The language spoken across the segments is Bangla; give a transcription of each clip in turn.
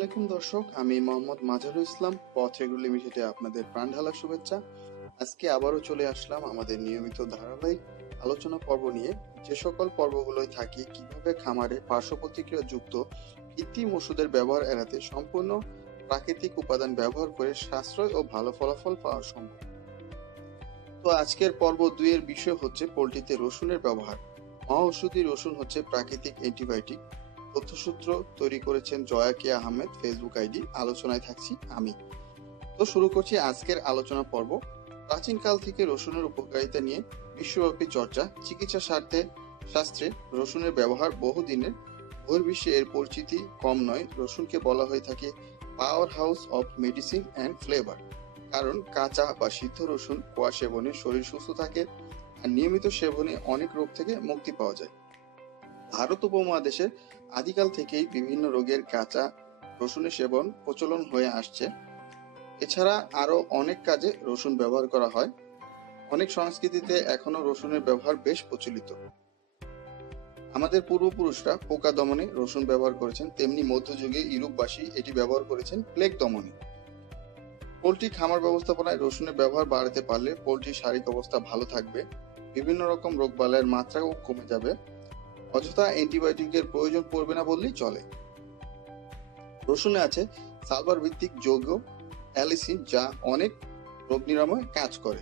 আলাইকুম দর্শক, আমি মোহাম্মদ মাজারুল ইসলাম, পথ এগ্রো লিমিটেডে আপনাদের প্রাণ ঢালা শুভেচ্ছা। আজকে আবারও চলে আসলাম আমাদের নিয়মিত ধারাবাহিক আলোচনা পর্ব নিয়ে। যে সকল পর্বগুলোয় থাকি, কীভাবে খামারে পার্শ্ব প্রতিক্রিয়া যুক্ত কৃত্রিম ওষুধের ব্যবহার এড়াতে সম্পূর্ণ প্রাকৃতিক উপাদান ব্যবহার করে সাশ্রয় ও ভালো ফলাফল পাওয়া সম্ভব। তো আজকের পর্ব দুইয়ের বিষয় হচ্ছে পোলট্রিতে রসুনের ব্যবহার। মহা ঔষধি রসুন হচ্ছে প্রাকৃতিক অ্যান্টিবায়োটিক। তথ্যসূত্র তৈরি করেছেন Joya K Ahmed Facebook ID, আলোচনায় থাকছি আমি। তো শুরু করছি আজকের আলোচনা পর্ব। প্রাচীনকাল থেকে রসুনের উপকারিতা নিয়ে বিশ্বব্যাপী চর্চা, চিকিৎসা স্বার্থে শাস্ত্রে রসুনের ব্যবহার বহুদিনের। বহির্বিশ্বে এর পরিচিতি কম নয়, রসুনকে বলা হয়ে থাকে power house of medicine and flavour কারণ কাঁচা বা সিদ্ধ রসুন কোয়া সেবনে শরীর সুস্থ থাকে আর নিয়মিত সেবনে অনেক রোগ থেকে মুক্তি পাওয়া যায়। ভারত উপমহাদেশের আদিকাল থেকেই বিভিন্ন রোগের কাঁচা, রসুনের সেবন প্রচলন হয়ে আসছে। এছাড়া আরও অনেক কাজে রসুন ব্যবহার করা হয়। অনেক সংস্কৃতিতে এখনও রসুনের ব্যবহার বেশ প্রচলিত। আমাদের পূর্বপুরুষরা পোকা দমনে রসুন ব্যবহার করেছেন, তেমনি মধ্যযুগে ইউরোপবাসী এটি ব্যবহার করেছেন প্লেগ দমনে। পোলট্রি খামার ব্যবস্থাপনায় রসুনের ব্যবহার বাড়াতে পারলে পোলট্রির শারীরিক অবস্থা ভালো থাকবে। বিভিন্ন রকম রোগবালাইয়ের মাত্রাও কমে যাবে। অযথা অ্যান্টিবায়োটিকের প্রয়োজন পড়বে না বললেই চলে। রসুনে আছে সালফার ভিত্তিক যৌগ, অ্যালিসিন, যা অনেক রোগ নিরাময় কাজ করে।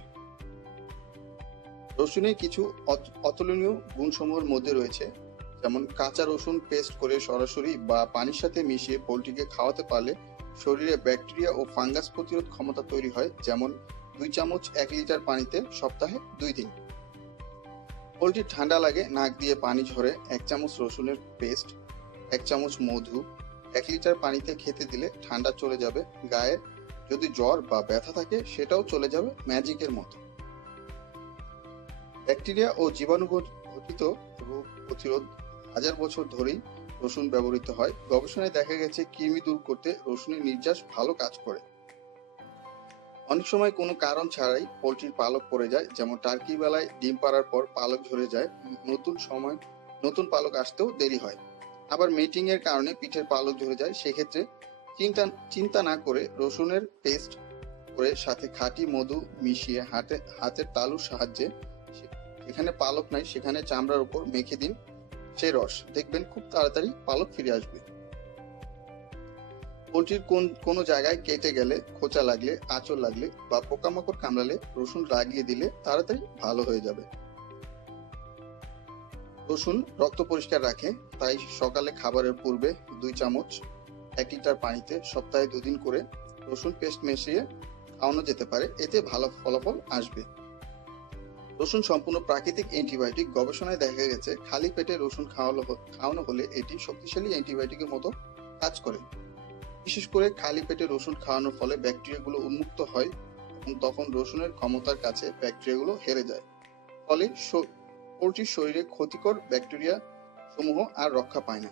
রসুনে কিছু অত- অতুলনীয় গুণসমূহের মধ্যে রয়েছে, যেমন কাঁচা রসুন পেস্ট করে সরাসরি বা পানির সাথে মিশিয়ে পোলট্রিকে খাওয়াতে পারলে শরীরে ব্যাকটেরিয়া ও ফাঙ্গাস প্রতিরোধ ক্ষমতা তৈরি হয়, যেমন দুই চামচ এক লিটার পানিতে সপ্তাহে দুই দিন। পোলট্রি ঠান্ডা লাগে, নাক দিয়ে পানি ঝরে, এক চামচ রসুনের পেস্ট, এক চামচ মধু, এক লিটার পানিতে খেতে দিলে ঠান্ডা চলে যাবে গায়ে। যদি জ্বর বা ব্যথা থাকে, সেটাও চলে যাবে ম্যাজিকের মতো। ব্যাকটেরিয়া ও জীবাণু ঘটিত রোগ প্রতিরোধ হাজার বছর ধরেই রসুন ব্যবহৃত হয়। গবেষণায় দেখা গেছে, কৃমি দূর করতে রসুনের নির্যাস ভালো কাজ করে। অনেক সময় কোনো কারণ ছাড়াই পোলট্রির পালক পড়ে যায়, যেমন টার্কি বেলায় ডিম পাড়ার পর পালক ঝরে যায়, নতুন সময় নতুন পালক আসতেও দেরি হয়। আবার মিটিং এর কারণে পিঠের পালক ঝরে যায়, সেক্ষেত্রে চিন্তা চিন্তা না করে রসুনের পেস্ট করে সাথে খাঁটি মধু মিশিয়ে হাতে, হাতের তালুর সাহায্যে যেখানে পালক নাই সেখানে চামড়ার উপর মেখে দিন, সে রস। দেখবেন খুব তাড়াতাড়ি পালক ফিরে আসবে। পোলট্রির কোন, কোনো জায়গায় কেটে গেলে, খোঁচা লাগলে আঁচড় লাগলে বা পোকামাকড় কামড়ালে রসুন লাগিয়ে দিলে তাড়াতাড়ি ভালো হয়ে যাবে। রসুন রক্ত পরিষ্কার রাখে, তাই সকালে খাবারের পূর্বে দুই চামচ, এক লিটার পানিতে সপ্তাহে দুদিন করে রসুন পেস্ট মিশিয়ে খাওয়ানো যেতে পারে, এতে ভালো ফলাফল আসবে। রসুন সম্পূর্ণ প্রাকৃতিক অ্যান্টিবায়োটিক গবেষণায় দেখা গেছে, খালি পেটে রসুন খাওয়ানো খাওয়ানো হলে এটি শক্তিশালী অ্যান্টিবায়োটিকের মতো কাজ করে। বিশেষ করে খালি পেটে রসুন খাওয়ানোর ফলে ব্যাকটেরিয়াগুলো উন্মুক্ত হয় এবং তখন রসুনের ক্ষমতার কাছে ব্যাকটেরিয়াগুলো হেরে যায়। ফলে পোলট্রির শরীরে ক্ষতিকর ব্যাকটেরিয়া সমূহ আর রক্ষা পায় না।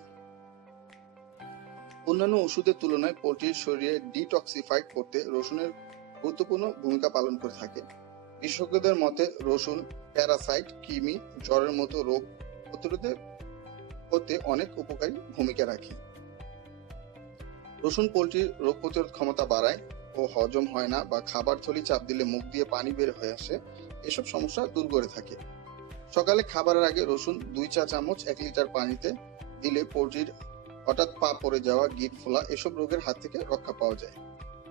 অন্যান্য ওষুধের তুলনায় পোলট্রির শরীরে ডিটক্সিফাইড করতে রসুনের গুরুত্বপূর্ণ ভূমিকা পালন করে থাকে। বিশেষজ্ঞদের মতে, রসুন, প্যারাসাইট, কৃমি, জ্বরের মতো রোগ প্রতিরোধে করতে অনেক উপকারী ভূমিকা রাখে। রসুন পোলট্রির রোগ প্রতিরোধ ক্ষমতা বাড়ায় ও হজম হয় না বা খাবার থলি চাপ দিলে মুখ দিয়ে পানি বের হয়ে আসে, এসব সমস্যা দূর করে থাকে। সকালে খাবারের আগে রসুন দুই চা চামচ, এক লিটার পানিতে দিলে পোলট্রির হঠাৎ পা পড়ে যাওয়া, গিট ফোলা এসব রোগের হাত থেকে রক্ষা পাওয়া যায়।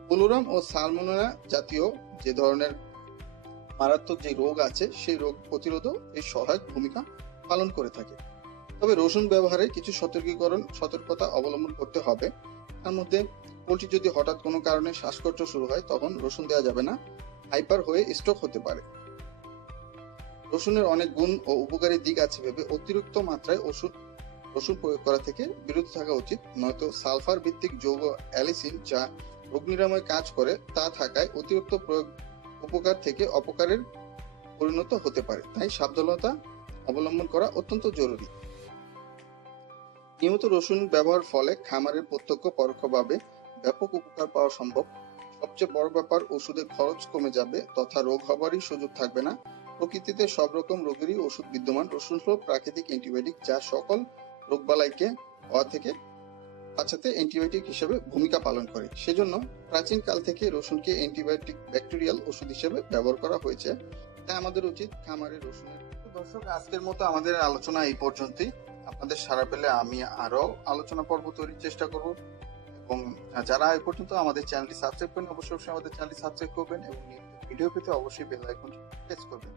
পুলোরাম ও সালমোনেলা জাতীয় যে ধরনের মারাত্মক যে রোগ আছে, সেই রোগ প্রতিরোধও এই সহায়ক ভূমিকা পালন করে থাকে। তবে রসুন ব্যবহারে কিছু সতর্কীকরণ, সতর্কতা অবলম্বন করতে হবে। তার মধ্যে পোলট্রি যদি হঠাৎ কোনো কারণে শ্বাসকষ্ট শুরু হয়, তখন রসুন দেওয়া যাবে না। হাইপার হয়ে স্ট্রোক হতে পারে। রসুনের অনেক গুণ ও উপকারী দিক আছে ভেবে অতিরিক্ত মাত্রায় ওষুধ, রসুন প্রয়োগ করা থেকে বিরত থাকা উচিত। নয়তো সালফার ভিত্তিক যৌগ অ্যালিসিন যা রোগ নিরাময় কাজ করে, তা থাকায় অতিরিক্ত প্রয়োগ উপকার থেকে অপকারের পরিণত হতে পারে। তাই সাবধানতা অবলম্বন করা অত্যন্ত জরুরি। নিয়মিত রসুন ব্যবহার ফলে খামারের প্রত্যক্ষ পরোক্ষভাবে ব্যাপক উপকার পাওয়া সম্ভব। সবচেয়ে বড় ব্যাপার, ওষুধের খরচ কমে যাবে তথা রোগ হবারই সুযোগ থাকবে না। প্রকৃতিতে সব রকম রোগেরই ওষুধ বিদ্যমান। রসুন হল প্রাকৃতিক অ্যান্টিবায়োটিক যা সকল রোগবালাইকে হওয়া থেকে বাঁচাতে অ্যান্টিবায়োটিক হিসেবে ভূমিকা পালন করে। সেজন্য প্রাচীন কাল থেকে রসুনকে অ্যান্টিবায়োটিক ব্যাকটেরিয়াল ওষুধ হিসেবে ব্যবহার করা হয়েছে। তাই আমাদের উচিত খামারে রসুনের দর্শক, আজকের মতো আমাদের আলোচনা এই পর্যন্তই। আপনাদের সারা পেলে আমি আরও আলোচনা পর্ব তৈরির চেষ্টা করব। এবং যারা এই পর্যন্ত আমাদের চ্যানেলটি সাবস্ক্রাইব করেন অবশ্যই অবশ্যই আমাদের চ্যানেলটি সাবস্ক্রাইব করবেন এবং ভিডিও পেতে অবশ্যই বেল আইকনটি প্রেস করবেন।